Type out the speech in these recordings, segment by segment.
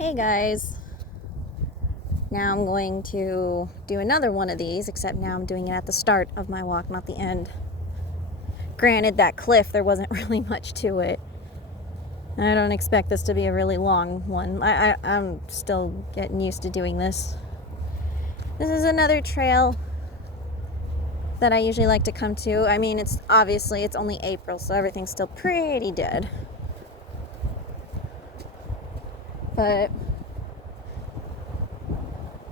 Hey guys, now I'm going to do another one of these, except now I'm doing it at the start of my walk, not the end. Granted, that cliff, there wasn't really much to it. I don't expect this to be a really long one. I'm still getting used to doing this. This is another trail that I usually like to come to. I mean, it's only April, so everything's still pretty dead. But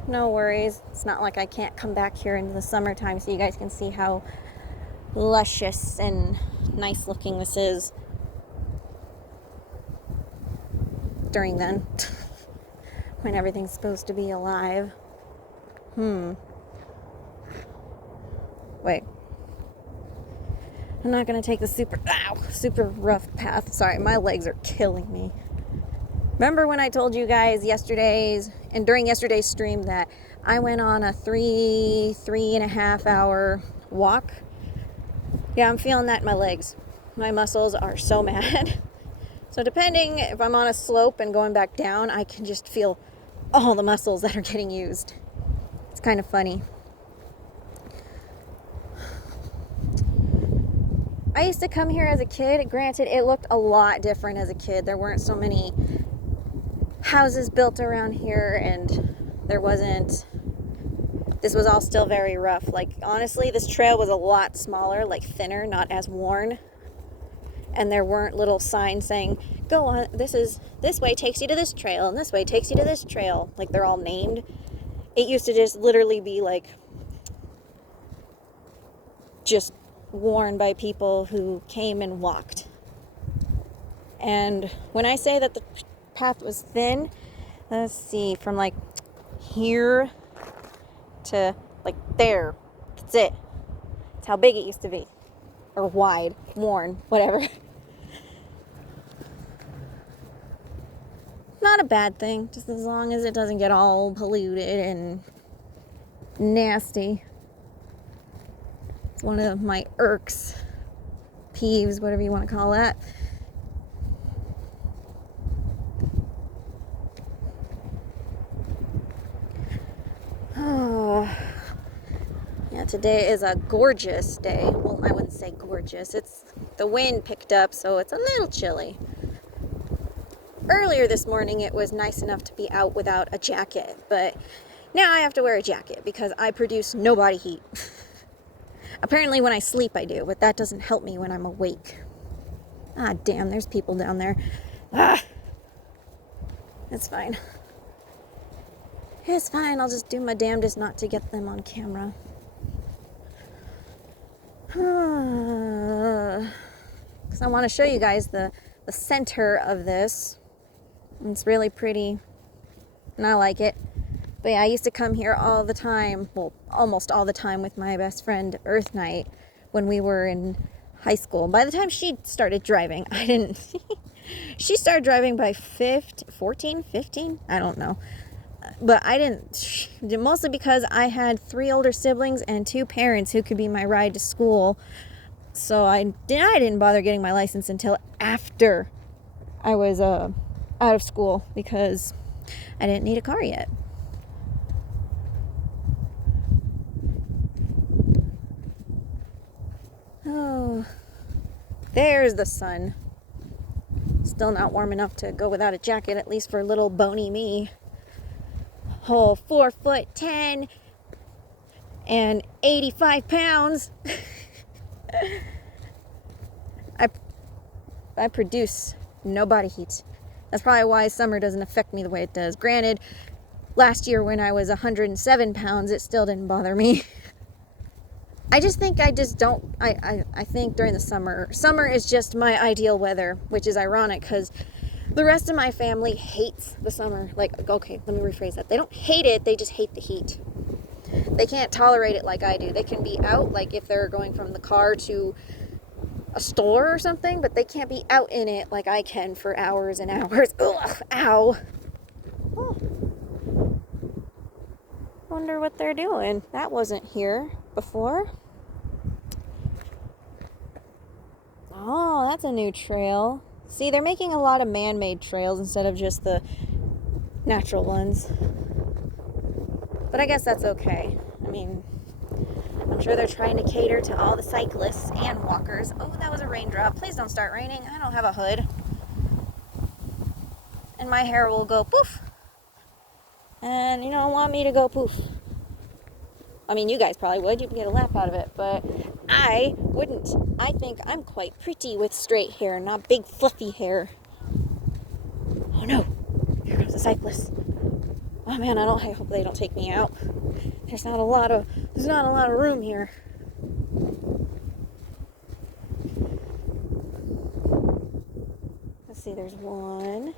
no worries. It's not like I can't come back here into the summertime so you guys can see how luscious and nice looking this is during then when everything's supposed to be alive. Wait. I'm not gonna take the super rough path. Sorry, my legs are killing me. Remember when I told you guys during yesterday's stream that I went on a 3.5 hour walk? Yeah, I'm feeling that in my legs. My muscles are so mad. So depending if I'm on a slope and going back down, I can just feel all the muscles that are getting used. It's kind of funny. I used to come here as a kid. Granted, it looked a lot different as a kid. There weren't so many houses built around here, and this was all still very rough. Like, honestly, this trail was a lot smaller, like thinner, not as worn. And there weren't little signs saying, go on, this way takes you to this trail, and this way takes you to this trail. Like, they're all named. It used to just literally be like, just worn by people who came and walked. And when I say that the path was thin, let's see, from like here to like there. That's it. That's how big it used to be. Or wide, worn, whatever. Not a bad thing, just as long as it doesn't get all polluted and nasty. It's one of my irks, peeves, whatever you want to call that. Oh, yeah, today is a gorgeous day. Well, I wouldn't say gorgeous. The wind picked up, so it's a little chilly. Earlier this morning, it was nice enough to be out without a jacket, but now I have to wear a jacket because I produce no body heat. Apparently when I sleep I do, but that doesn't help me when I'm awake. Ah, damn, there's people down there. Ah, it's fine. It's fine, I'll just do my damnedest not to get them on camera. Because I want to show you guys the center of this. It's really pretty, and I like it. But yeah, I used to come here all the time, well, almost all the time with my best friend Earth Night when we were in high school. By the time she started driving, I didn't. She started driving by 14, 15, I don't know. But I didn't, mostly because I had 3 older siblings and 2 parents who could be my ride to school. So I didn't bother getting my license until after I was out of school because I didn't need a car yet. Oh, there's the sun. Still not warm enough to go without a jacket, at least for little bony me. Oh, 4'10" and 85 pounds. I produce no body heat. That's probably why summer doesn't affect me the way it does. Granted, last year when I was 107 pounds, it still didn't bother me. I think during the summer is just my ideal weather, which is ironic because the rest of my family hates the summer. Like, okay, let me rephrase that. They don't hate it, they just hate the heat. They can't tolerate it like I do. They can be out, like if they're going from the car to a store or something, but they can't be out in it like I can for hours and hours. Ugh, ow. Oh. Wonder what they're doing. That wasn't here before. Oh, that's a new trail. See, they're making a lot of man-made trails instead of just the natural ones. But I guess that's okay. I mean, I'm sure they're trying to cater to all the cyclists and walkers. Oh, that was a raindrop. Please don't start raining. I don't have a hood. And my hair will go poof. And you don't want me to go poof. I mean, you guys probably would. You'd get a laugh out of it. But I wouldn't. I think I'm quite pretty with straight hair, not big fluffy hair. Oh no. Here comes a cyclist. Oh man, I hope they don't take me out. There's not a lot of room here. Let's see, there's 1,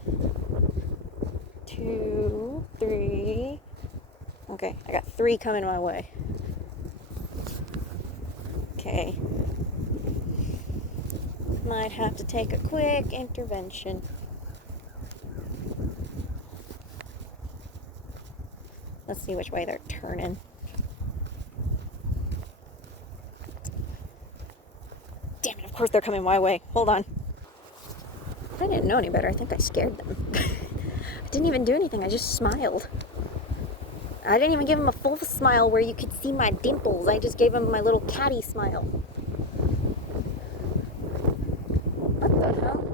2, 3. Okay, I got 3 coming my way. Okay. Might have to take a quick intervention. Let's see which way they're turning. Damn it, of course they're coming my way. Hold on. I didn't know any better. I think I scared them. I didn't even do anything. I just smiled. I didn't even give them a full smile where you could see my dimples. I just gave them my little catty smile. What the hell?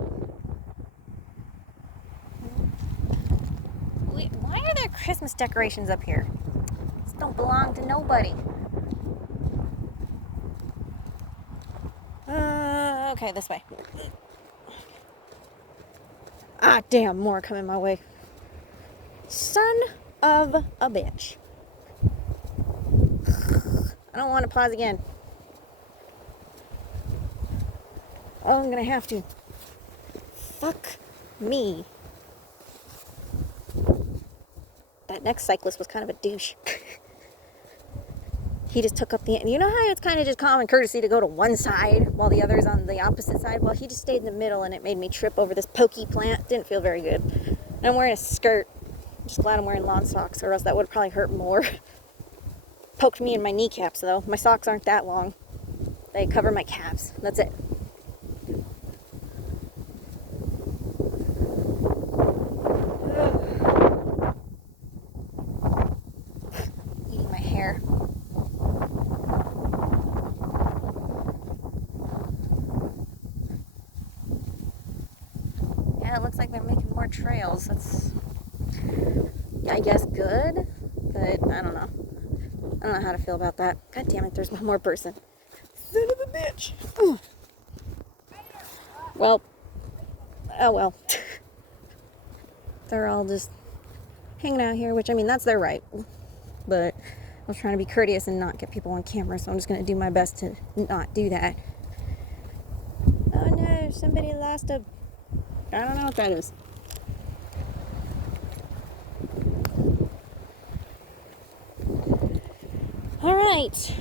Wait, why are there Christmas decorations up here? These don't belong to nobody. Okay, this way. Ah, damn, more coming my way. Son of a bitch. I don't want to pause again. Oh, I'm gonna have to. Fuck me. That next cyclist was kind of a douche. He just took up the... You know how it's kind of just common courtesy to go to one side while the other's on the opposite side? Well, he just stayed in the middle and it made me trip over this pokey plant. Didn't feel very good. And I'm wearing a skirt. I'm just glad I'm wearing lawn socks or else that would probably hurt more. Poked me in my kneecaps though. My socks aren't that long. They cover my calves. That's it. Eating my hair. Yeah, it looks like they're making more trails. That's, I guess, good, but I don't know. I don't know how to feel about that. God damn it, there's one more person. Son of a bitch. Ooh. Well, oh well. They're all just hanging out here, which, I mean, that's their right. But I was trying to be courteous and not get people on camera, so I'm just going to do my best to not do that. Oh no, somebody lost a... I don't know what that is. All right.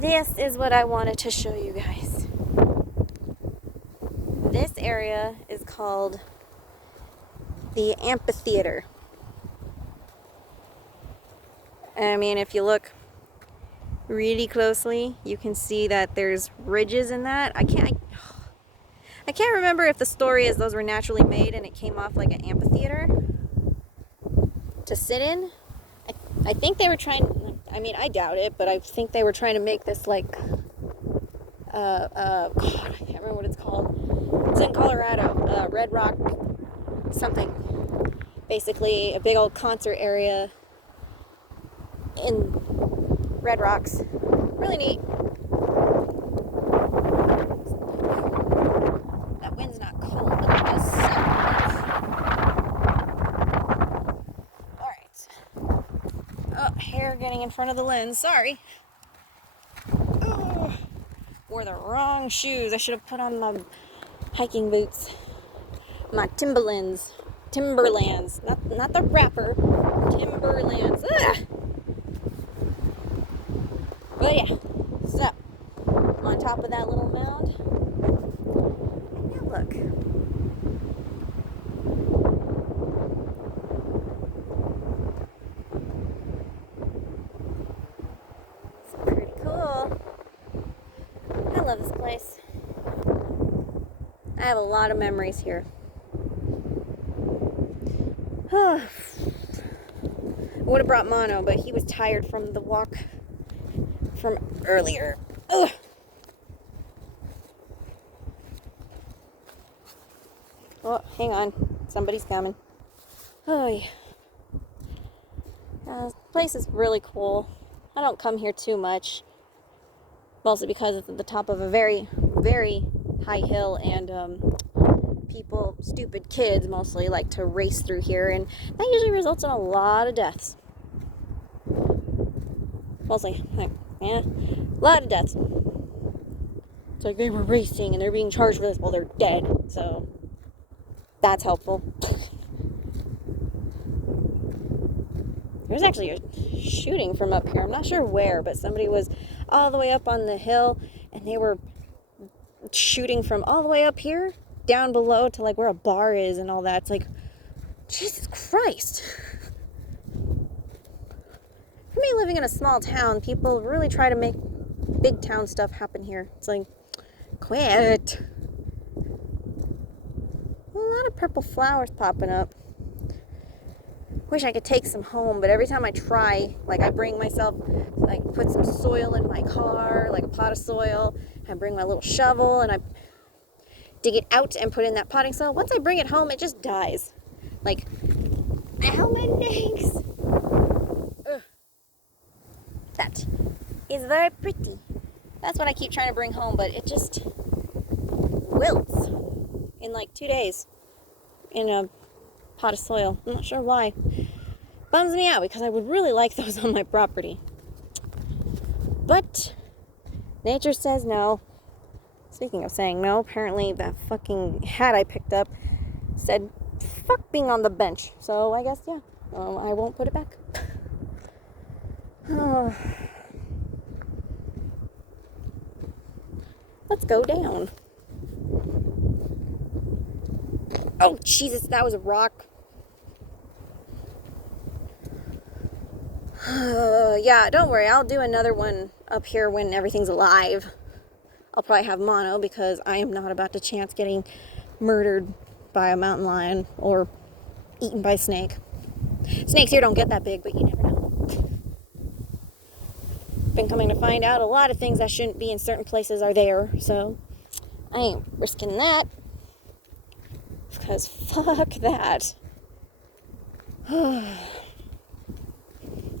This is what I wanted to show you guys. This area is called the amphitheater. I mean, if you look really closely, you can see that there's ridges in that. I can't remember if the story is those were naturally made and it came off like an amphitheater to sit in. I think they were trying, I mean, I doubt it, but I think they were trying to make this like, God, I can't remember what it's called. It's in Colorado, Red Rock something. Basically a big old concert area in Red Rocks. Really neat. That wind's not cold, but it does suck. Alright. Oh, hair getting in front of the lens. Sorry. Oh, wore the wrong shoes. I should have put on my hiking boots. My Timberlands. Not the rapper. Timberlands. Ugh. But yeah, so on top of that little mound, yeah, look. It's pretty cool. I love this place. I have a lot of memories here. I would have brought Mono, but he was tired from the walk from earlier. Ugh. Oh, hang on. Somebody's coming. Oh, yeah. This place is really cool. I don't come here too much. Mostly because it's at the top of a very, very high hill, and people, stupid kids mostly, like to race through here, and that usually results in a lot of deaths. Mostly, yeah, a lot of deaths. It's like they were racing and they're being charged for this. Well, they're dead, so that's helpful. There's actually a shooting from up here. I'm not sure where, but somebody was all the way up on the hill, and they were shooting from all the way up here down below to like where a bar is and all that. It's like, Jesus Christ. For me, living in a small town, people really try to make big town stuff happen here. It's like, quit. A lot of purple flowers popping up. Wish I could take some home, but every time I try, like I bring myself, like put some soil in my car, like a pot of soil. I bring my little shovel and I dig it out and put in that potting soil. Once I bring it home, it just dies. Like, ow, my legs. Ugh. That is very pretty. That's what I keep trying to bring home, but it just wilts in like 2 days in a pot of soil. I'm not sure why. Bums me out because I would really like those on my property. But nature says no. Speaking of saying no, apparently that fucking hat I picked up said fuck being on the bench. So I guess, yeah, I won't put it back. Let's go down. Oh, Jesus, that was a rock. Yeah, don't worry. I'll do another one up here when everything's alive. I'll probably have Mono because I am not about to chance getting murdered by a mountain lion or eaten by a snake. Snakes here don't get that big, but you never know. Been coming to find out a lot of things that shouldn't be in certain places are there, so I ain't risking that. Because fuck that.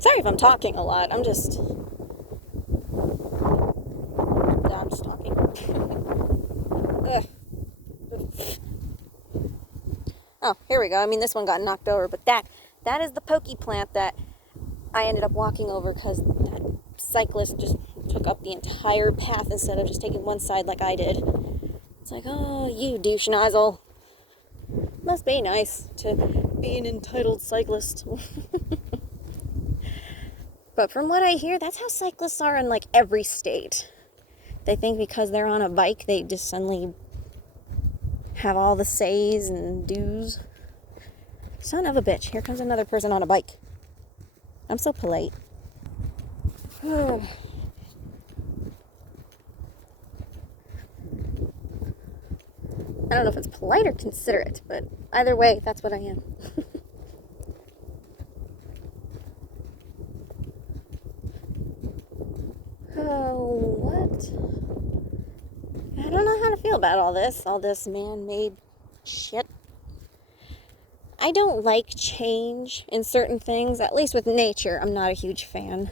Sorry if I'm talking a lot. I'm just talking. Ugh. Oh, here we go. I mean, this one got knocked over, but that is the pokey plant that I ended up walking over because that cyclist just took up the entire path instead of just taking one side like I did. It's like, oh, you douche nozzle. Must be nice to be an entitled cyclist. But from what I hear, that's how cyclists are in like every state. They think because they're on a bike, they just suddenly have all the says and do's. Son of a bitch. Here comes another person on a bike. I'm so polite. I don't know if it's polite or considerate, but either way, that's what I am. Oh, what? I don't know how to feel about all this man-made shit. I don't like change in certain things, at least with nature. I'm not a huge fan.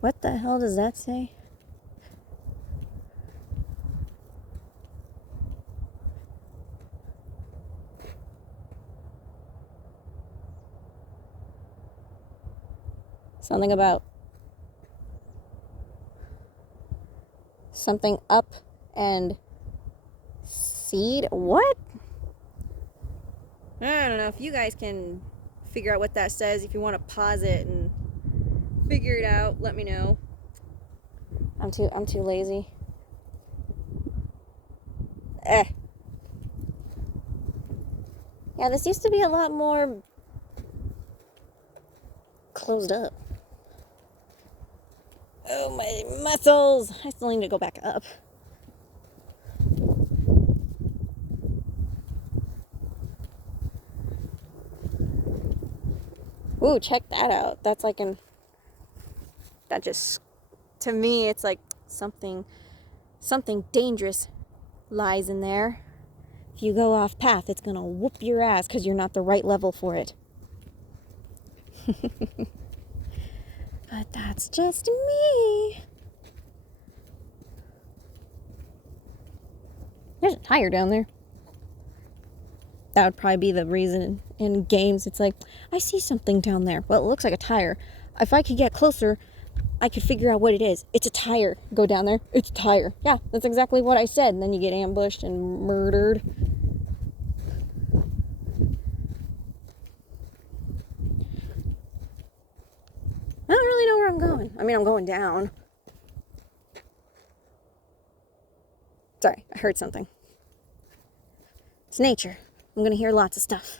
What the hell does that say? Something about something up and seed. What? I don't know if you guys can figure out what that says. If you want to pause it and figure it out, let me know. I'm too lazy. Yeah, this used to be a lot more closed up. Oh, my muscles. I still need to go back up. Ooh, check that out. That's like that just, to me, it's like something dangerous lies in there. If you go off path, it's gonna whoop your ass because you're not the right level for it. But that's just me. There's a tire down there. That would probably be the reason in games. It's like, I see something down there. Well, it looks like a tire. If I could get closer, I could figure out what it is. It's a tire. Go down there. It's a tire. Yeah, that's exactly what I said. And then you get ambushed and murdered. I don't really know where I'm going. I mean, I'm going down. Sorry, I heard something. It's nature. I'm going to hear lots of stuff.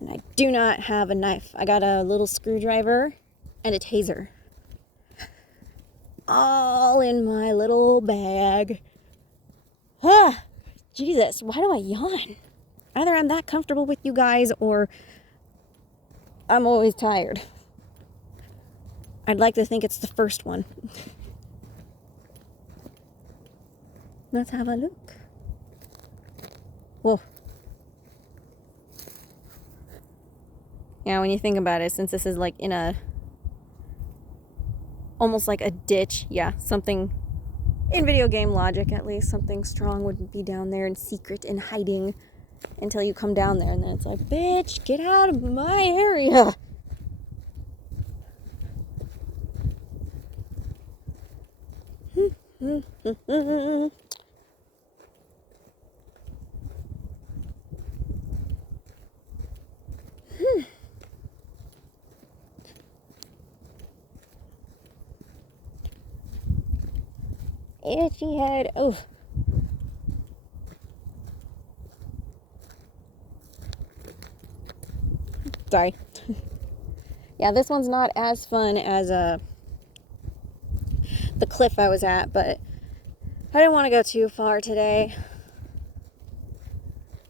And I do not have a knife. I got a little screwdriver and a taser. All in my little bag. Ah, Jesus, why do I yawn? Either I'm that comfortable with you guys or I'm always tired. I'd like to think it's the first one. Let's have a look. Whoa. Yeah, when you think about it, since this is like in a, almost like a ditch, yeah, something, in video game logic at least, something strong would be down there in secret and hiding until you come down there, and then it's like, bitch, get out of my area. Itchy head. Oh. Sorry. Yeah, this one's not as fun as the cliff I was at, but I didn't want to go too far today.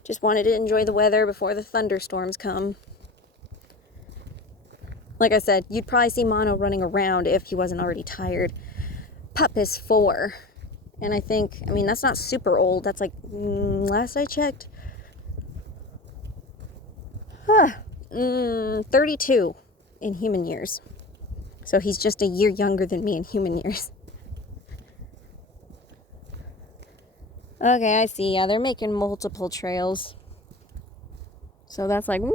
Just wanted to enjoy the weather before the thunderstorms come. Like I said, you'd probably see Mono running around if he wasn't already tired. Pup is 4. And I think, I mean, that's not super old. That's like, last I checked, 32 in human years. So he's just a year younger than me in human years. Okay, I see. Yeah, they're making multiple trails. So that's like way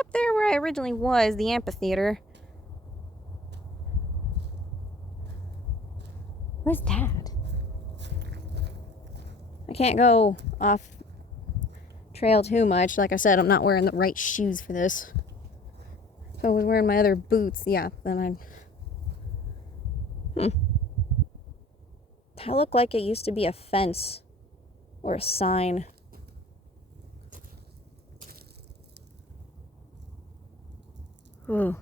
up there where I originally was, the amphitheater. What's that? I can't go off trail too much. Like I said, I'm not wearing the right shoes for this. If I was wearing my other boots, yeah, then I'd... That looked like it used to be a fence or a sign. Ooh.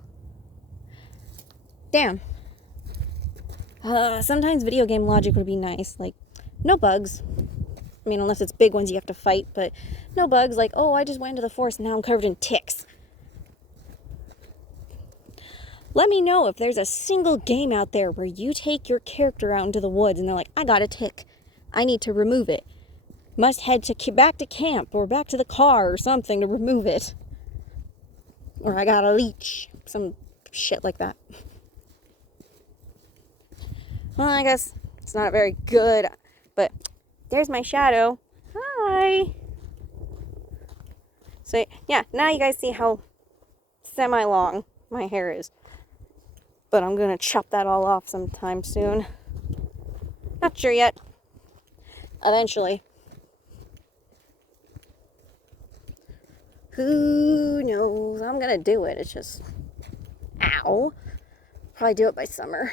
Damn. Sometimes video game logic would be nice. Like, no bugs. I mean, unless it's big ones you have to fight, but no bugs. Like, oh, I just went into the forest and now I'm covered in ticks. Let me know if there's a single game out there where you take your character out into the woods and they're like, I got a tick. I need to remove it. Must head back to camp or back to the car or something to remove it. Or I got a leech. Some shit like that. Well, I guess it's not very good, but there's my shadow. Hi. So, yeah, now you guys see how semi-long my hair is. But I'm going to chop that all off sometime soon. Not sure yet. Eventually. Who knows? I'm going to do it. It's just... Ow. Probably do it by summer.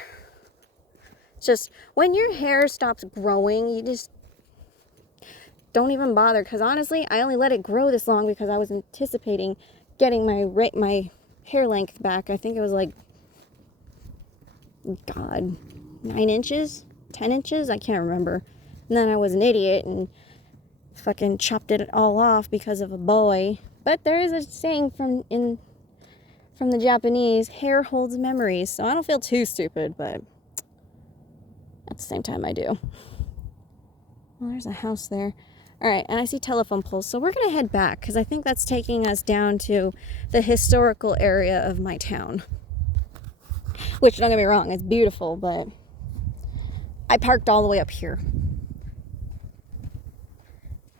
It's just, when your hair stops growing, you just don't even bother. Because honestly, I only let it grow this long because I was anticipating getting my hair length back. I think it was like, God, 9 inches? 10 inches? I can't remember. And then I was an idiot and fucking chopped it all off because of a boy. But there is a saying from the Japanese, hair holds memories. So I don't feel too stupid, but at the same time I do. Well, there's a house there. All right, and I see telephone poles. So we're going to head back because I think that's taking us down to the historical area of my town. Which, don't get me wrong, it's beautiful, but I parked all the way up here.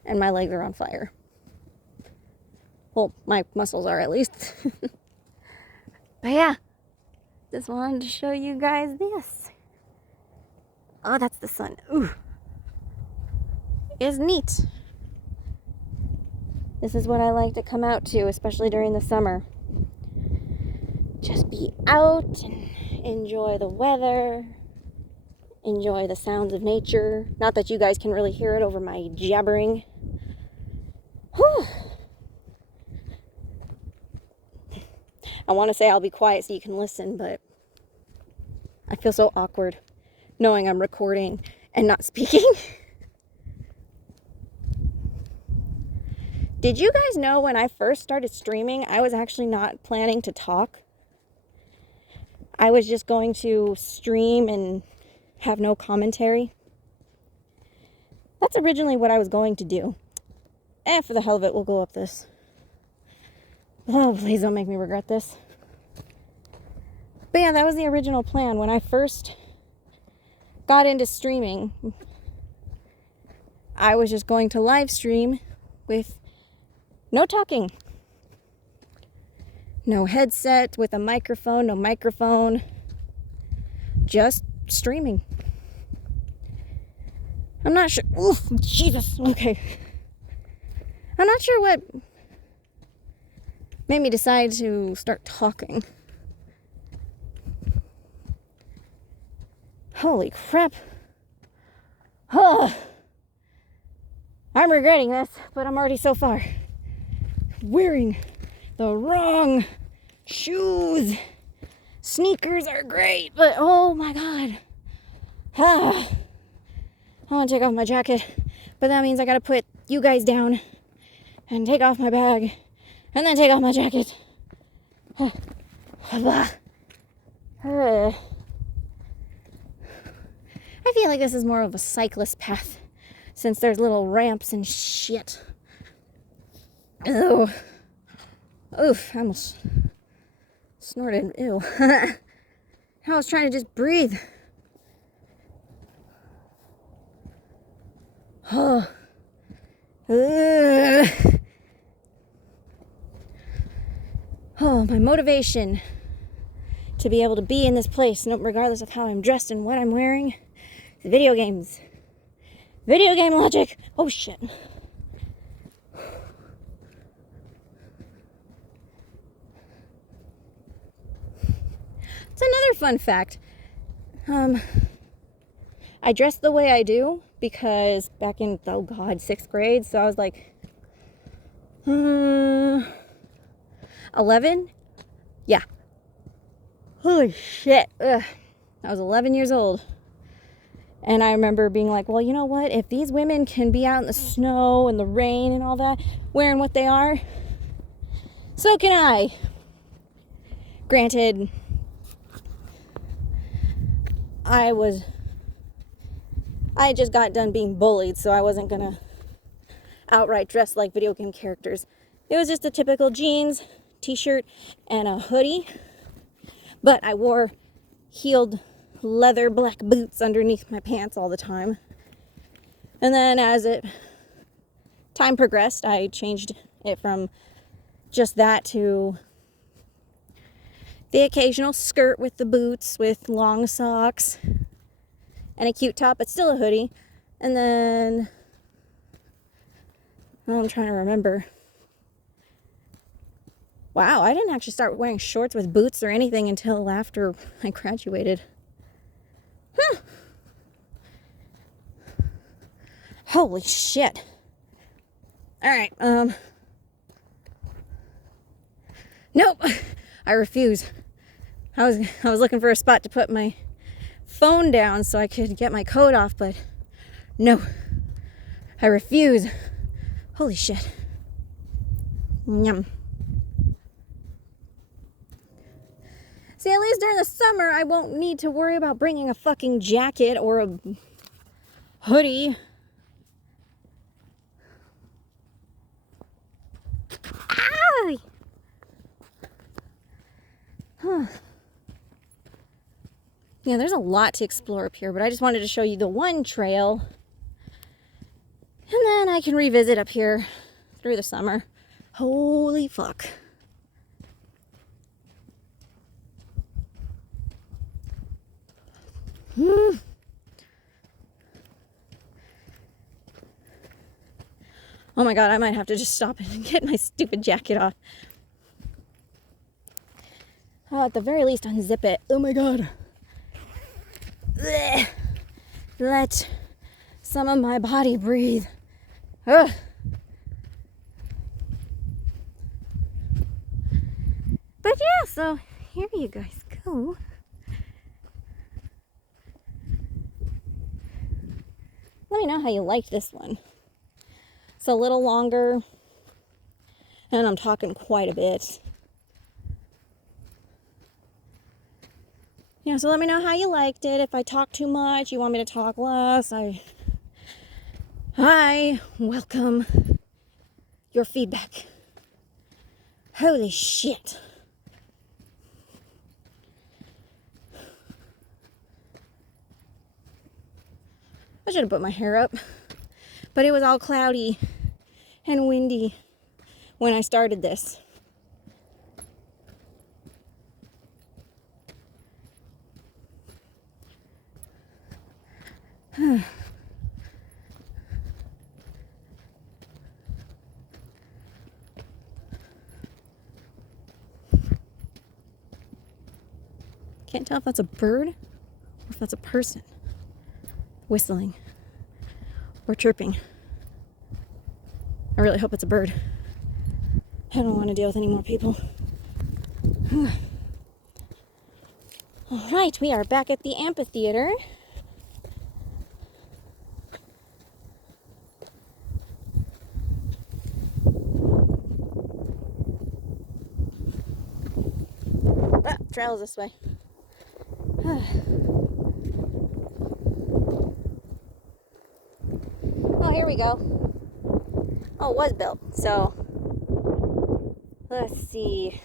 And my legs are on fire. Well, my muscles are at least. But yeah, just wanted to show you guys this. Oh, that's the sun. Ooh. It's neat. This is what I like to come out to, especially during the summer. Just be out and enjoy the weather. Enjoy the sounds of nature. Not that you guys can really hear it over my jabbering. Whew. I want to say I'll be quiet so you can listen, but I feel so awkward knowing I'm recording and not speaking. Did you guys know when I first started streaming, I was actually not planning to talk? I was just going to stream and have no commentary. That's originally what I was going to do. And for the hell of it, we'll go up this. Oh, please don't make me regret this. But yeah, that was the original plan. When I first got into streaming, I was just going to live stream with no talking. No headset with a microphone, no microphone. Just streaming. I'm not sure. Oof, Jesus. Okay. I'm not sure what made me decide to start talking. Holy crap. Oh, I'm regretting this, but I'm already so far. Wearing the wrong shoes. Sneakers are great, but oh my god. I want to take off my jacket, but that means I gotta put you guys down and take off my bag and then take off my jacket. I feel like this is more of a cyclist path since there's little ramps and shit. Ew. Oof, I almost snorted. Ew. I was trying to just breathe. Oh. Oh, my motivation to be able to be in this place, regardless of how I'm dressed and what I'm wearing, is video games. Video game logic. Oh, shit. It's another fun fact. I dress the way I do because back in, 6th grade, so I was like, 11? Yeah. Holy shit. Ugh. I was 11 years old. And I remember being like, well, you know what? If these women can be out in the snow and the rain and all that, wearing what they are, so can I. Granted, I just got done being bullied, so I wasn't gonna outright dress like video game characters. It was just a typical jeans, t-shirt, and a hoodie. But I wore heeled leather black boots underneath my pants all the time. And then as time progressed, I changed it from just that to the occasional skirt with the boots, with long socks, and a cute top, but still a hoodie. And then, I'm trying to remember. Wow, I didn't actually start wearing shorts with boots or anything until after I graduated. Holy shit. Alright, nope, I refuse. I was looking for a spot to put my phone down so I could get my coat off, but no, I refuse. Holy shit. Yum. See, at least during the summer, I won't need to worry about bringing a fucking jacket or a hoodie. Ah! Huh. Yeah, there's a lot to explore up here, but I just wanted to show you the one trail. And then I can revisit up here through the summer. Holy fuck. Oh my god, I might have to just stop and get my stupid jacket off. Oh, at the very least, unzip it. Oh my god. Blech. Let some of my body breathe. Ugh. But yeah, so here you guys go. Let me know how you liked this one. It's a little longer, and I'm talking quite a bit. Yeah, so let me know how you liked it. If I talk too much, you want me to talk less, I welcome your feedback. Holy shit. I should have put my hair up, but it was all cloudy and windy when I started this. Can't tell if that's a bird or if that's a person whistling or chirping. I really hope it's a bird. I don't want to deal with any more people. All right, we are back at the amphitheater. Trail is this way. Oh, here we go. Oh, it was built. So, let's see.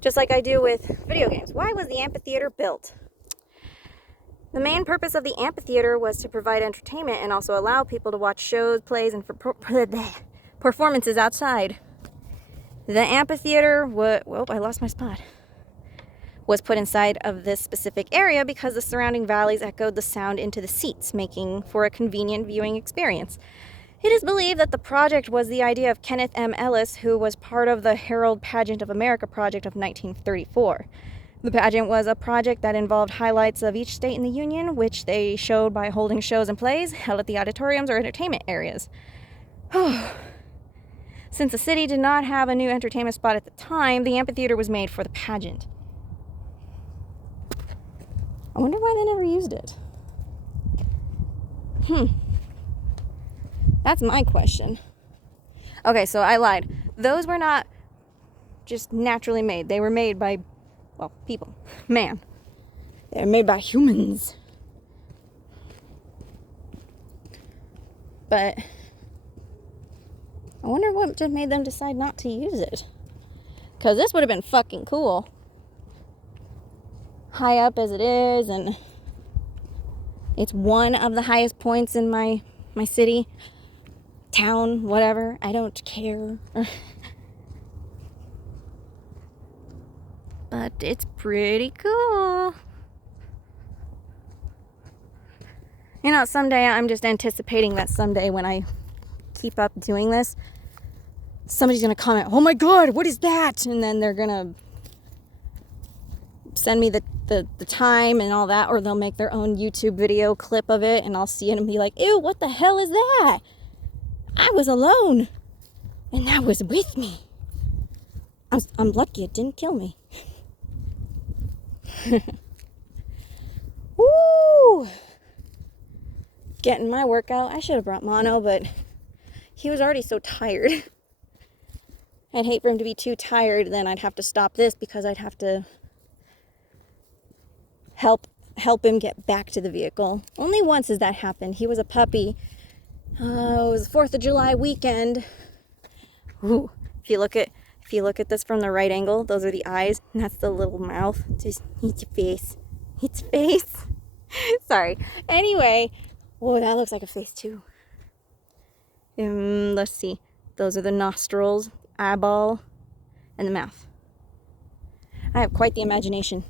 Just like I do with video games. Why was the amphitheater built? The main purpose of the amphitheater was to provide entertainment and also allow people to watch shows, plays, and performances outside. The amphitheater I lost my spot. Was put inside of this specific area because the surrounding valleys echoed the sound into the seats, making for a convenient viewing experience. It is believed that the project was the idea of Kenneth M. Ellis, who was part of the Herald Pageant of America project of 1934. The pageant was a project that involved highlights of each state in the Union, which they showed by holding shows and plays held at the auditoriums or entertainment areas. Since the city did not have a new entertainment spot at the time, the amphitheater was made for the pageant. I wonder why they never used it. That's my question. Okay, so I lied. Those were not just naturally made. They were made by, well, people. Man. They were made by humans. But I wonder what just made them decide not to use it. Because this would have been fucking cool. High up as it is, and it's one of the highest points in my city, town, whatever. I don't care. But it's pretty cool. You know, someday I'm just anticipating that someday when I keep up doing this, somebody's gonna comment, "Oh my god, what is that?" And then they're gonna send me the time and all that, or they'll make their own YouTube video clip of it, and I'll see it and be like, "Ew, what the hell is that? I was alone, and that was with me. I'm lucky it didn't kill me." Woo! Getting my workout. I should have brought Mono, but he was already so tired. I'd hate for him to be too tired, then I'd have to stop this because I'd have to help him get back to the vehicle. Only once has that happened. He was a puppy. It was 4th of July weekend. Ooh, if you look at this from the right angle, those are the eyes, and that's the little mouth. Just eat your face. Eat your face. Sorry. Anyway, oh, that looks like a face too. Let's see. Those are the nostrils, eyeball, and the mouth. I have quite the imagination.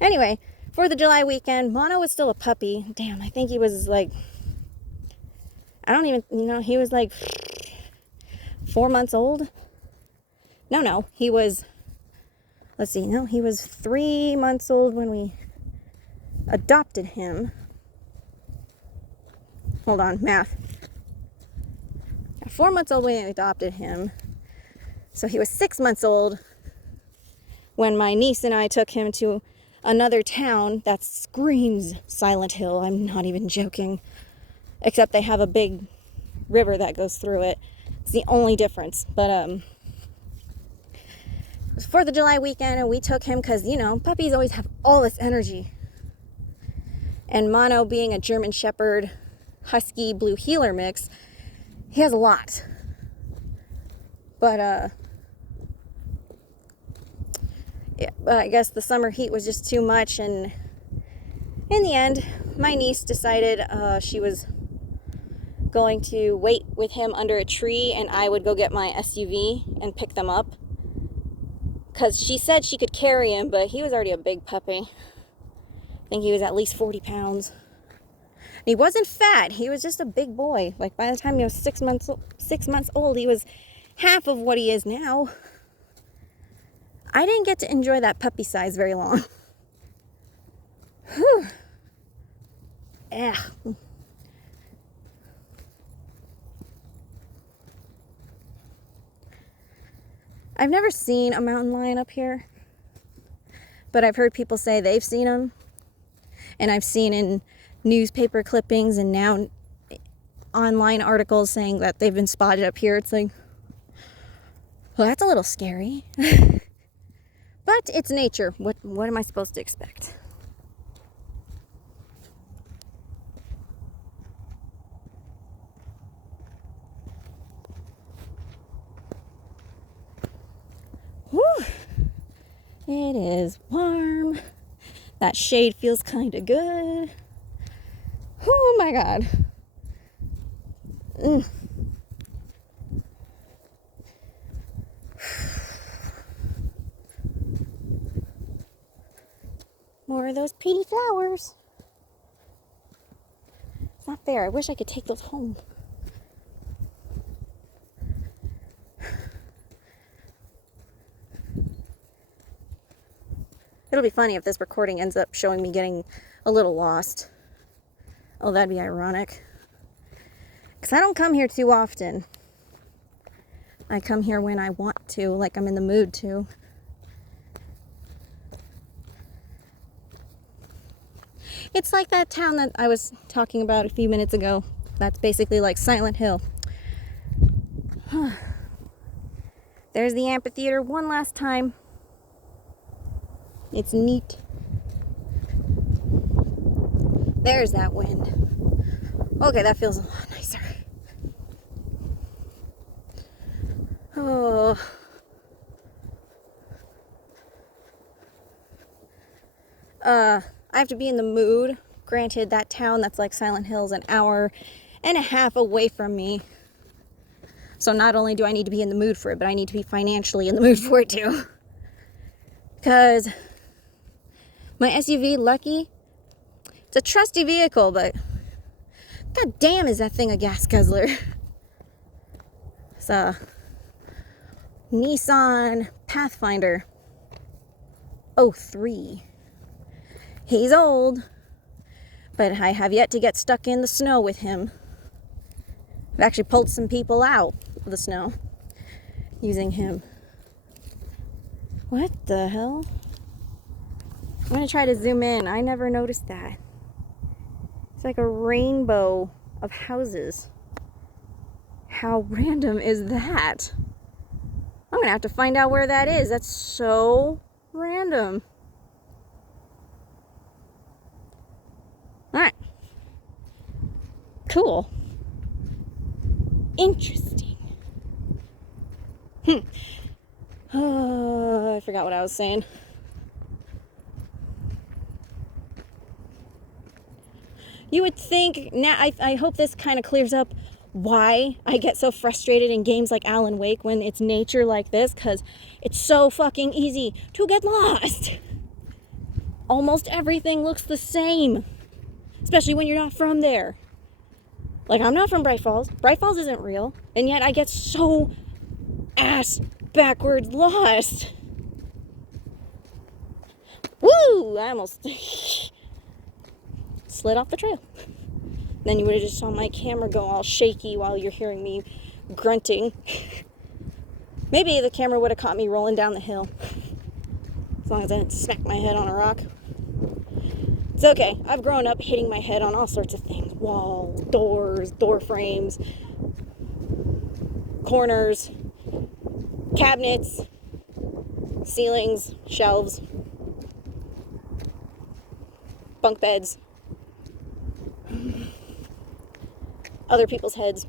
Anyway, 4th of July weekend, Mono was still a puppy. Damn, I think he was like, I don't even, he was like 4 months old. No, he was, let's see, no, he was 3 months old when we adopted him. Hold on, math. 4 months old when we adopted him. So he was 6 months old when my niece and I took him to another town that screams Silent Hill. I'm not even joking. Except they have a big river that goes through it. It's the only difference. But it was 4th of July weekend, and we took him because, puppies always have all this energy. And Mono, being a German Shepherd Husky Blue Heeler mix, he has a lot. But I guess the summer heat was just too much, and in the end, my niece decided she was going to wait with him under a tree, and I would go get my SUV and pick them up. Because she said she could carry him, but he was already a big puppy. I think he was at least 40 pounds. And he wasn't fat. He was just a big boy. Like, by the time he was 6 months old, he was half of what he is now. I didn't get to enjoy that puppy size very long. Whew. Ugh. I've never seen a mountain lion up here, but I've heard people say they've seen them, and I've seen in newspaper clippings and now online articles saying that they've been spotted up here. It's like, well, that's a little scary. But it's nature. What am I supposed to expect? Whew. It is warm. That shade feels kind of good. Oh my God. More of those pretty flowers. It's not fair. I wish I could take those home. It'll be funny if this recording ends up showing me getting a little lost. Oh, that'd be ironic. Because I don't come here too often. I come here when I want to, like I'm in the mood to. It's like that town that I was talking about a few minutes ago. That's basically like Silent Hill. There's the amphitheater one last time. It's neat. There's that wind. Okay, that feels a lot nicer. Oh. I have to be in the mood. Granted, that town that's like Silent Hill's an hour and a half away from me. So not only do I need to be in the mood for it, but I need to be financially in the mood for it too. Because my SUV, Lucky, it's a trusty vehicle, but god damn is that thing a gas guzzler. It's a Nissan Pathfinder 03. He's old, but I have yet to get stuck in the snow with him. I've actually pulled some people out of the snow using him. What the hell? I'm going to try to zoom in. I never noticed that. It's like a rainbow of houses. How random is that? I'm going to have to find out where that is. That's so random. cool. Interesting. Oh, I forgot what I was saying. You would think, now I hope this kind of clears up why I get so frustrated in games like Alan Wake when it's nature like this, because it's so fucking easy to get lost. Almost everything looks the same, especially when you're not from there. Like, I'm not from Bright Falls. Bright Falls isn't real, and yet I get so ass backwards lost. Woo! I almost slid off the trail. Then you would have just saw my camera go all shaky while you're hearing me grunting. Maybe the camera would have caught me rolling down the hill. As long as I didn't smack my head on a rock. It's okay. I've grown up hitting my head on all sorts of things. Walls, doors, door frames, corners, cabinets, ceilings, shelves, bunk beds, other people's heads.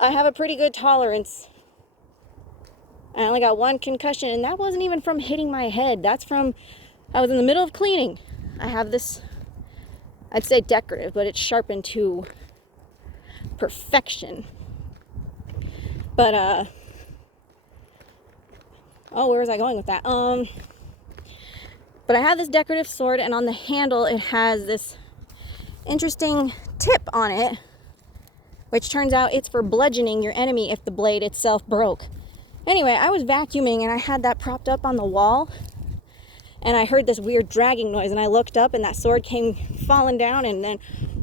I have a pretty good tolerance. I only got one concussion, and that wasn't even from hitting my head. That's from, I was in the middle of cleaning. I have this, I'd say decorative, but it's sharpened to perfection. But, oh, where was I going with that? But I have this decorative sword, and on the handle it has this interesting tip on it, which turns out it's for bludgeoning your enemy if the blade itself broke. Anyway, I was vacuuming and I had that propped up on the wall, and I heard this weird dragging noise, and I looked up and that sword came falling down, and then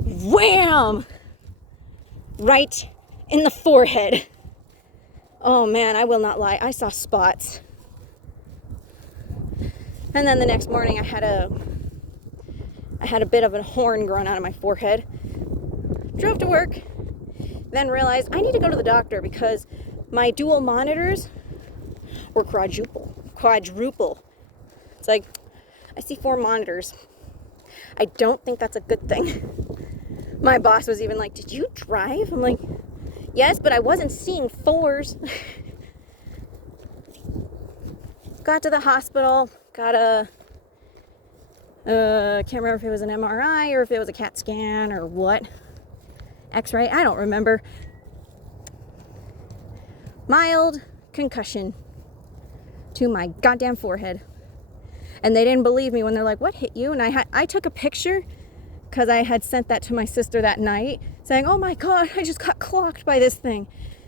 wham! Right in the forehead. Oh man, I will not lie, I saw spots. And then the next morning I had a bit of a horn growing out of my forehead. Drove to work, then realized I need to go to the doctor because my dual monitors were quadruple. It's like, I see 4 monitors. I don't think that's a good thing. My boss was even like, did you drive? I'm like, yes, but I wasn't seeing 4s. Got to the hospital, got a, can't remember if it was an MRI or if it was a CAT scan or what. X-ray, I don't remember. Mild concussion to my goddamn forehead. And they didn't believe me when they're like, what hit you? And I took a picture because I had sent that to my sister that night saying, oh my God, I just got clocked by this thing.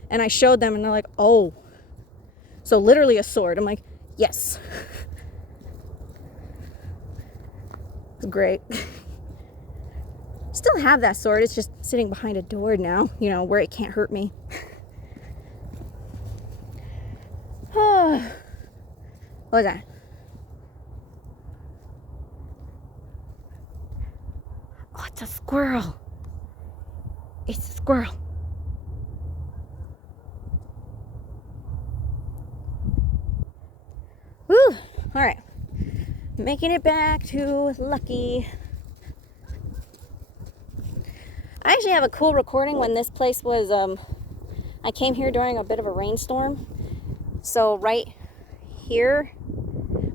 And I showed them and they're like, oh, so literally a sword. I'm like, yes. It's great. Still have that sword. It's just sitting behind a door now, you know, where it can't hurt me. What was that? Oh, it's a squirrel. It's a squirrel. Woo! All right. Making it back to Lucky. I actually have a cool recording when this place was, I came here during a bit of a rainstorm. So right here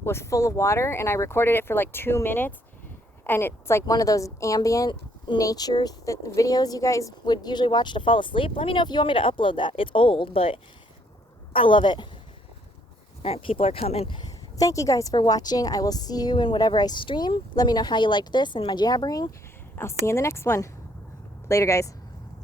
was full of water, and I recorded it for like 2 minutes. And it's like one of those ambient nature videos you guys would usually watch to fall asleep. Let me know if you want me to upload that. It's old, but I love it. All right, people are coming. Thank you guys for watching. I will see you in whatever I stream. Let me know how you liked this and my jabbering. I'll see you in the next one. Later, guys.